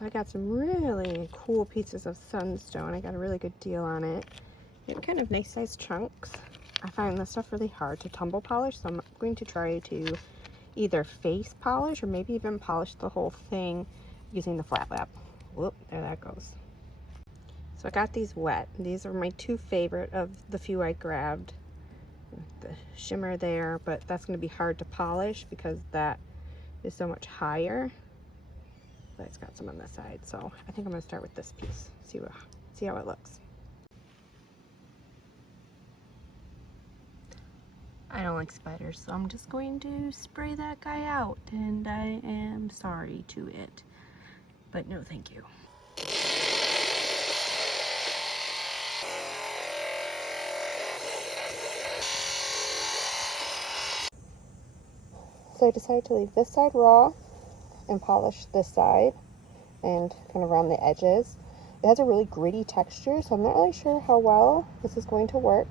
So I got some really cool pieces of sunstone. I got a really good deal on it. They're kind of nice sized chunks. I find this stuff really hard to tumble polish, so I'm going to try to either face polish or maybe even polish the whole thing using the flat lap. Whoop, there that goes. So I got these wet. These are my two favorite of the few I grabbed. The shimmer there, but that's going to be hard to polish because that is so much higher. But it's got some on this side, so I think I'm going to start with this piece. See how it looks. I don't like spiders, so I'm just going to spray that guy out, and I am sorry to it, but no thank you. So I decided to leave this side raw and polish this side and kind of around the edges. It has a really gritty texture, so I'm not really sure how well this is going to work.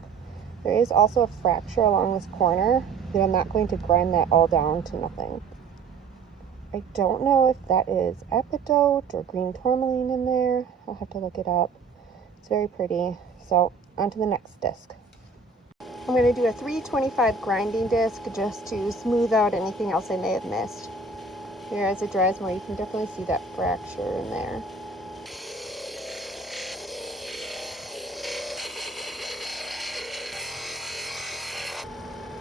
There is also a fracture along this corner, but I'm not going to grind that all down to nothing. I don't know if that is epidote or green tourmaline in there. I'll have to look it up. It's very pretty. So on to the next disc. I'm going to do a 325 grinding disc just to smooth out anything else I may have missed. Here, as it dries more, you can definitely see that fracture in there.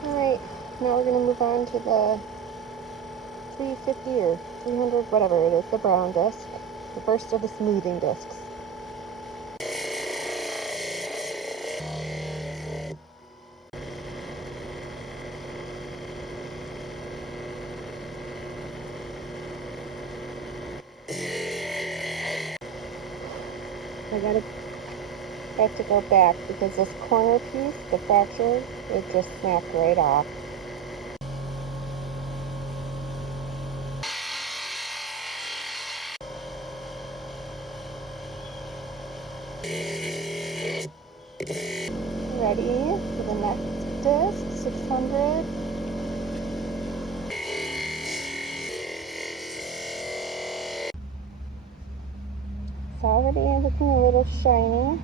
Alright, now we're going to move on to the 350 or 300, whatever it is, the brown disc. The first of the smoothing discs. I have to go back because this corner piece, the fracture, it just snapped right off. Ready for the next disc, 600. It's already looking a little shiny.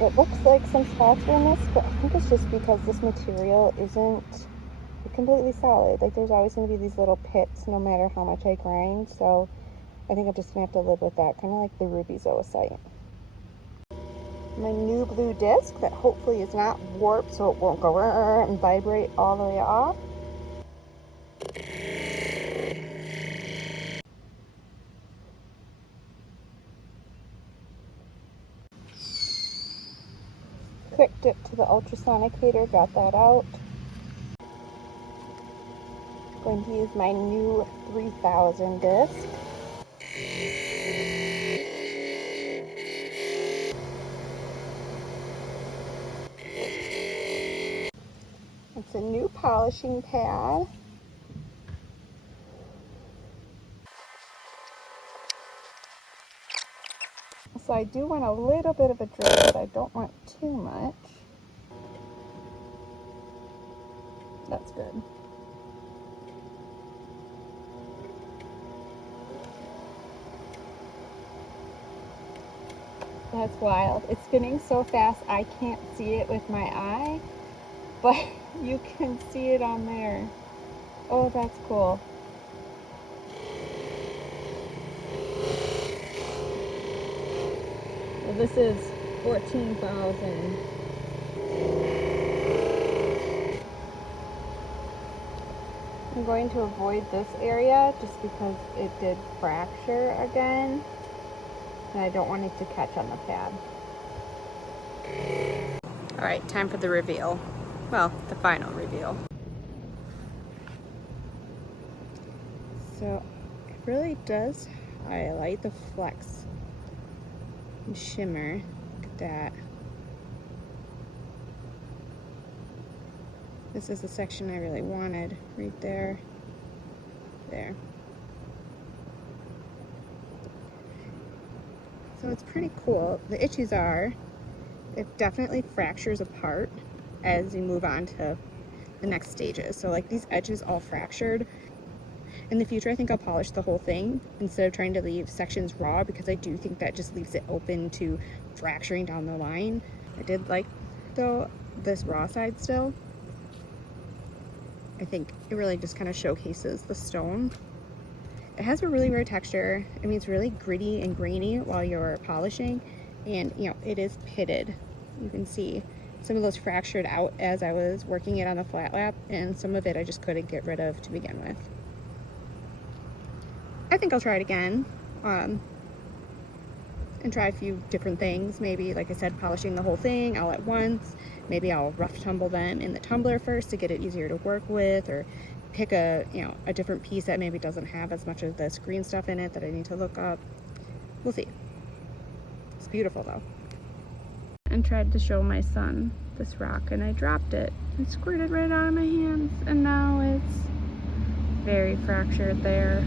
It looks like some spots were missed, but I think it's just because this material isn't completely solid. Like, there's always going to be these little pits no matter how much I grind, so I think I'm just going to have to live with that, kind of like the ruby zoisite. My new blue disc that hopefully is not warped so it won't go and vibrate all the way off. Quick dip to the ultrasonicator, got that out. Going to use my new 3000 disc. It's a new polishing pad. So I do want a little bit of a drip, but I don't want too much. That's good. That's wild. It's spinning so fast I can't see it with my eye, but you can see it on there. Oh, that's cool. Well, this is 14,000. I'm going to avoid this area just because it did fracture again, and I don't want it to catch on the pad. All right, time for the reveal. Well, the final reveal. So it really does highlight the flex and shimmer. Look at that. This is the section I really wanted, right there. There. So it's pretty cool. The issues are, it definitely fractures apart as you move on to the next stages. So like these edges all fractured, In the future, I think I'll polish the whole thing instead of trying to leave sections raw, because I do think that just leaves it open to fracturing down the line. I did like, though, this raw side still. I think it really just kind of showcases the stone. It has a really rare texture. I mean, it's really gritty and grainy while you're polishing, and you know, it is pitted. You can see some of those fractured out as I was working it on the flat lap, and some of it I just couldn't get rid of to begin with. I think I'll try it again and try a few different things. Maybe, like I said, polishing the whole thing all at once. Maybe I'll rough tumble them in the tumbler first to get it easier to work with, or pick a different piece that maybe doesn't have as much of this green stuff in it that I need to look up. We'll see. It's beautiful though. And tried to show my son this rock, and I dropped it and squirted right out of my hands, and now it's very fractured there.